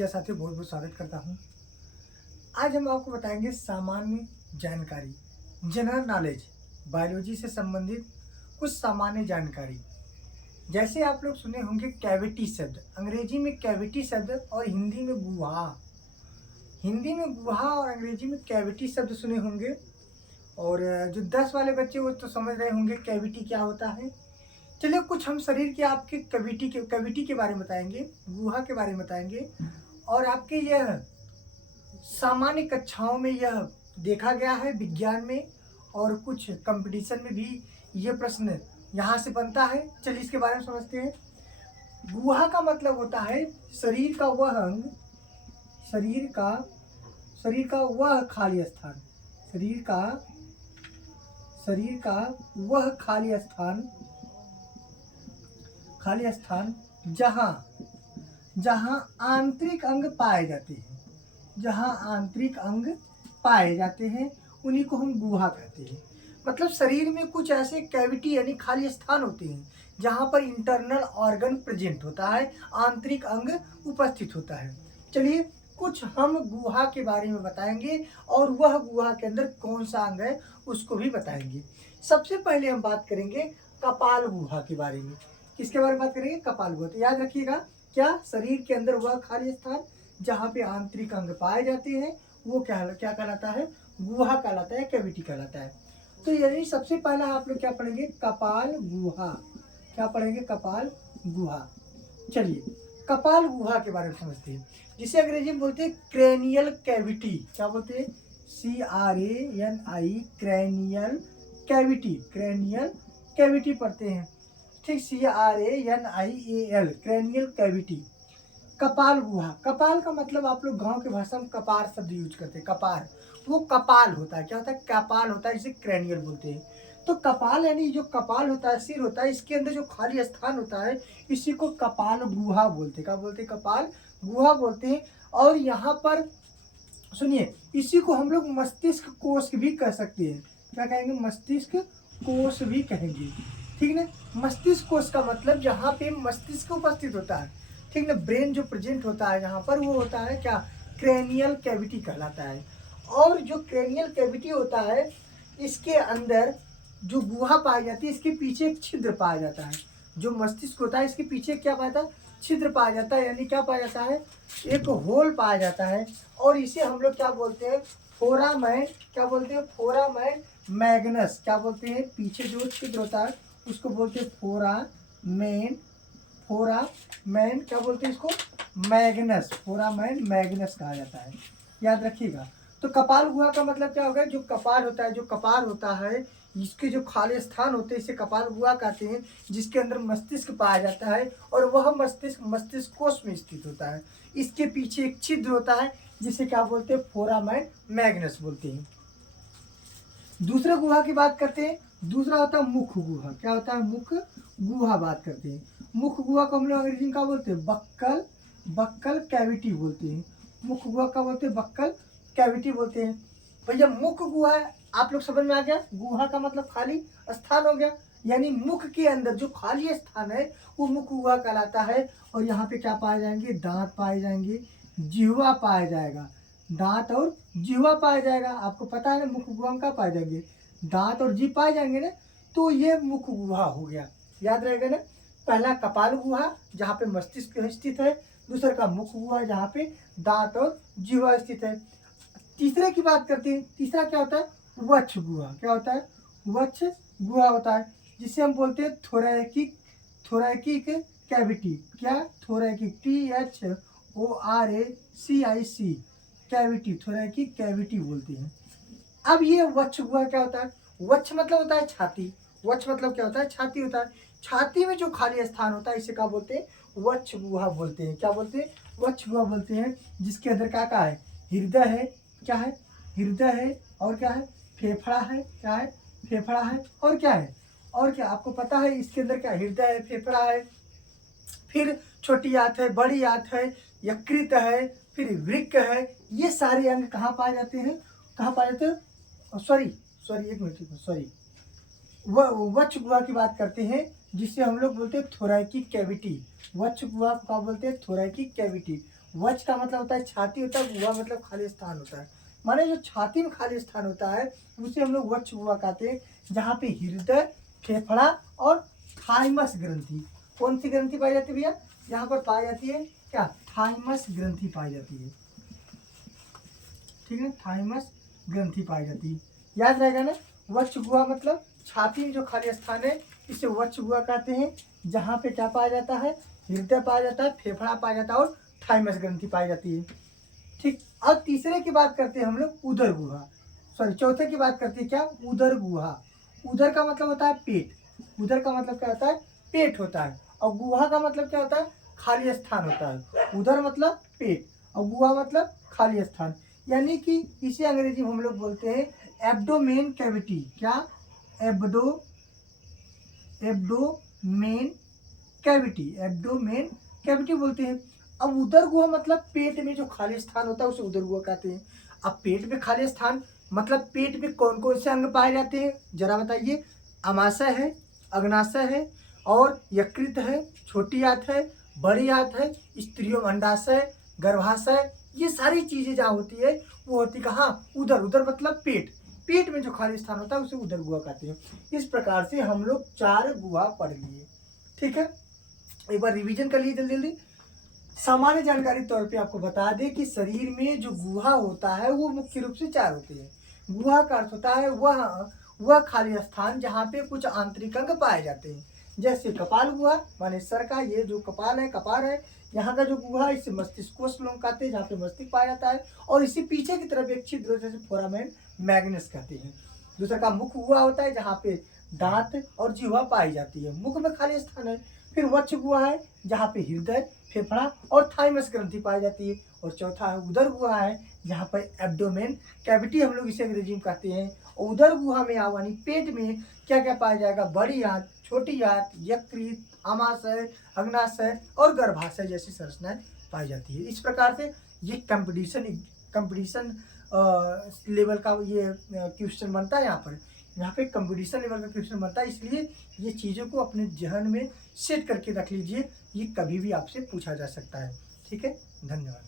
जी साथियों, बहुत बहुत स्वागत करता हूँ। आज हम आपको बताएंगे सामान्य जानकारी, जनरल नॉलेज, बायोलॉजी से संबंधित कुछ सामान्य जानकारी। जैसे आप लोग सुने होंगे कैविटी शब्द, अंग्रेजी में कैविटी शब्द और हिंदी में गुहा। हिंदी में गुहा और अंग्रेजी में कैविटी शब्द सुने होंगे। और जो 10 वाले बच्चे वो तो समझ रहे होंगे कैविटी क्या होता है। चलिए कुछ हम शरीर के आपके कैविटी के बारे में बताएंगे, गुहा के बारे में बताएंगे। और आपके यह सामान्य कक्षाओं में यह देखा गया है विज्ञान में, और कुछ कंपटीशन में भी ये प्रश्न यहाँ से बनता है। चलिए इसके बारे में समझते हैं। गुहा का मतलब होता है शरीर का वह अंग, शरीर का वह खाली स्थान, शरीर का वह खाली स्थान जहाँ आंतरिक अंग पाए जाते हैं, उन्हीं को हम गुहा कहते हैं। मतलब शरीर में कुछ ऐसे कैविटी यानी खाली स्थान होते हैं जहाँ पर इंटरनल ऑर्गन प्रेजेंट होता है, आंतरिक अंग उपस्थित होता है। चलिए कुछ हम गुहा के बारे में बताएंगे और वह गुहा के अंदर कौन सा अंग है उसको भी बताएंगे। सबसे पहले हम बात करेंगे कपाल गुहा के बारे में। किसके बारे में बात करेंगे? कपाल गुहा। तो याद रखिएगा, क्या शरीर के अंदर वह खाली स्थान जहाँ पे आंतरिक अंग पाए जाते हैं वो क्या कहलाता है? गुहा कहलाता है, कैविटी कहलाता है। तो यानी सबसे पहला आप लोग क्या पढ़ेंगे? कपाल गुहा। क्या पढ़ेंगे? कपाल गुहा। चलिए कपाल गुहा के बारे में समझते हैं, जिसे अंग्रेजी में बोलते हैं क्रेनियल कैविटी। क्या बोलते हैं? CRANI, क्रेनियल कैविटी पढ़ते हैं, ठीक। CRANIAL, cranial cavity. कपाल गुहा, कपाल का मतलब आप लोग गांव के भाषा में कपार शब्द यूज करते हैं। कपार वो कपाल होता है। क्या होता है? कपाल होता है, जिसे क्रेनियल बोलते हैं। तो कपाल यानी जो कपाल होता है, सिर होता है, इसके अंदर जो खाली स्थान होता है इसी को कपाल गुहा बोलते हैं। क्या बोलते हैं? कपाल गुहा बोलते हैं। और यहाँ पर सुनिए, इसी को हम लोग मस्तिष्क कोश भी कह सकते हैं। क्या कहेंगे? मस्तिष्क कोश भी कहेंगे, ठीक ना। मस्तिष्क कोश का मतलब जहाँ पे मस्तिष्क उपस्थित होता है, ठीक ना। ब्रेन जो प्रेजेंट होता है यहाँ पर वो होता है क्या? क्रेनियल कैविटी कहलाता है। और जो क्रेनियल कैविटी होता है इसके अंदर जो गुहा पाई जाती है, इसके पीछे एक छिद्र पाया जाता है। जो मस्तिष्क होता है इसके पीछे क्या पाया जाता है? छिद्र पाया जाता है, यानी क्या पाया जाता है? एक होल पाया जाता है। और इसे हम लोग क्या बोलते हैं? फोरामेन। क्या बोलते हैं? Foramen Magnus. क्या बोलते हैं? पीछे जो छिद्र होता है उसको बोलते हैं फोरामेन। क्या बोलते हैं इसको? मैग्नस। फोरामेन मैग्नस कहा जाता है, याद रखिएगा। तो कपाल गुहा का मतलब क्या होगा? जो कपाल होता है, जो कपाल होता है, इसके जो खाली स्थान होते हैं इसे कपाल गुहा कहते हैं, जिसके अंदर मस्तिष्क पाया जाता है। और वह मस्तिष्क कोश में स्थित होता है। इसके पीछे एक छिद्र होता है जिसे क्या बोलते हैं? फोरामेन मैग्नस बोलते हैं। दूसरे गुहा की बात करते हैं। दूसरा होता है मुख गुहा। क्या होता है? मुख गुहा बात करते हैं। मुख गुहा को हम लोग अंग्रेजी में क्या बोलते हैं? बक्कल कैविटी बोलते हैं। मुख गुहा का बोलते हैं? बक्कल कैविटी बोलते हैं। भैया मुख गुहा आप लोग समझ में आ गया? गुहा का मतलब खाली स्थान हो गया, यानी मुख के अंदर जो खाली स्थान है वो मुख गुहा कहलाता है। और यहाँ पे क्या पाए जाएंगे? दांत पाए जाएंगे, जिह्वा पाया जाएगा। दांत और जिह्वा पाया जाएगा। आपको पता है ना मुख गुहा में क्या पाए जाएंगे? दांत और जीभ पाए जाएंगे ना। तो ये मुख गुहा हो गया, याद रहेगा ना। पहला कपाल गुहा जहाँ पे मस्तिष्क स्थित है, दूसरा का मुख गुहा जहाँ पे दांत और जिह्वा स्थित है। तीसरे की बात करते हैं। तीसरा क्या होता है? वक्ष गुहा। क्या होता है? वक्ष गुहा होता है, जिसे हम बोलते हैं थोरैकिक कैविटी। क्या? थोरैकिक, THORACIC कैविटी, थोरैकिक कैविटी बोलते हैं। अब ये वक्ष गुहा क्या होता है? वक्ष मतलब होता है छाती। वक्ष मतलब क्या होता है? छाती होता है। छाती में जो खाली स्थान होता है इसे क्या बोलते हैं? वक्ष गुहा बोलते हैं। क्या बोलते हैं? वक्ष गुहा बोलते हैं, जिसके अंदर क्या है? हृदय है। क्या है? हृदय है। और क्या है? फेफड़ा है। क्या है? फेफड़ा है। और क्या है? और क्या आपको पता है इसके अंदर क्या? हृदय है, फेफड़ा है, फिर छोटी आंत है, बड़ी आंत है, यकृत है, फिर वृक्क है। ये सारे अंग कहाँ पाए जाते हैं? कहाँ पाए जाते हैं? सॉरी एक मिनट, सॉरी। वक्ष गुहा की बात करते हैं, जिससे हम लोग बोलते हैं थोरैकिक कैविटी। वक्ष गुहा का बोलते हैं थोरैकिक कैविटी। वच का मतलब होता है छाती होता है, गुहा मतलब खाली स्थान होता है। माने जो छाती में खाली स्थान होता है उसे हम लोग वक्ष गुहा कहते हैं, जहाँ पे हृदय, फेफड़ा और थाइमस ग्रंथि, कौन सी ग्रंथि पाई जाती है भैया, यहाँ पर पाई जाती है क्या, थाइमस ग्रंथि पाई जाती है। ठीक है, थाइमस ग्रंथि पाई जाती है, याद रहेगा ना। वक्ष गुहा मतलब छाती में जो खाली स्थान है इसे वक्ष गुहा कहते हैं, जहाँ पे क्या पाया जाता है, हृदय पाया जाता है, फेफड़ा पाया जाता है और थाइमस ग्रंथि पाई जाती है। ठीक, अब तीसरे की बात करते हैं हम लोग उदर गुहा, सॉरी चौथे की बात करते हैं क्या, उदर गुहा। उदर का मतलब होता है पेट, उदर का मतलब क्या होता है, पेट होता है, और गुहा का मतलब क्या होता है, खाली स्थान होता है। उदर मतलब पेट और गुहा मतलब खाली स्थान, यानी कि इसे अंग्रेजी में हम लोग बोलते हैं एब्डोमेन कैविटी। क्या, एब्डोमेन कैविटी, एब्डोमेन कैविटी बोलते हैं। अब उदर गुहा मतलब पेट में जो खाली स्थान होता है उसे उदर गुहा कहते हैं। अब पेट में खाली स्थान मतलब पेट में कौन कौन से अंग पाए जाते हैं जरा बताइए, अमाशय है, अग्नाशय है और यकृत है, छोटी आंत है, बड़ी आंत है, स्त्रियों में अंडाशय, गर्भाशय, ये सारी चीजें जहाँ होती है वो होती कहाँ, उदर, उदर मतलब पेट, पेट में जो खाली स्थान होता है उसे उदर गुहा कहते हैं। इस प्रकार से हम लोग 4 गुहा पढ़ लिए। ठीक है, एक बार रिवीजन कर लिए जल्दी जल्दी। सामान्य जानकारी तौर पे आपको बता दें कि शरीर में जो गुहा होता है वो मुख्य रूप से 4 होती है। गुहा का अर्थ होता है वह खाली स्थान जहाँ पे कुछ आंतरिक अंग पाए जाते हैं, जैसे कपाल गुहा माने सर का ये जो कपाल है, कपार है, यहाँ का जो गुहा है इसे मस्तिष्क कोश लोग कहते हैं, जहाँ पे मस्तिष्क पाया जाता है, और इसी पीछे की तरफ एक छिद्र जैसे फोरामेन मैग्नस कहते हैं। दूसरा का मुख गुहा होता है, जहाँ पे दांत और जिह्वा पाई जाती है, मुख में खाली स्थान है। फिर वक्ष गुहा है, जहाँ पे हृदय, फेफड़ा और थाइमस ग्रंथि पाई जाती है। और चौथा है उदर गुहा है, जहाँ पर एब्डोमेन कैविटी हम लोग इसे अंग्रेजी में कहते हैं। और उदर गुहा में यानी पेट में क्या क्या पाया जाएगा, बड़ी आंत, छोटी आंत, यकृत, आमाशय, अग्नाशय और गर्भाशय जैसी संरचनाएं पाई जाती है। इस प्रकार से ये कंपटीशन लेवल का ये क्वेश्चन बनता है। यहाँ पे कंपटीशन लेवल का क्वेश्चन बनता है, इसलिए ये चीज़ों को अपने जहन में सेट करके रख लीजिए, ये कभी भी आपसे पूछा जा सकता है। ठीक है, धन्यवाद।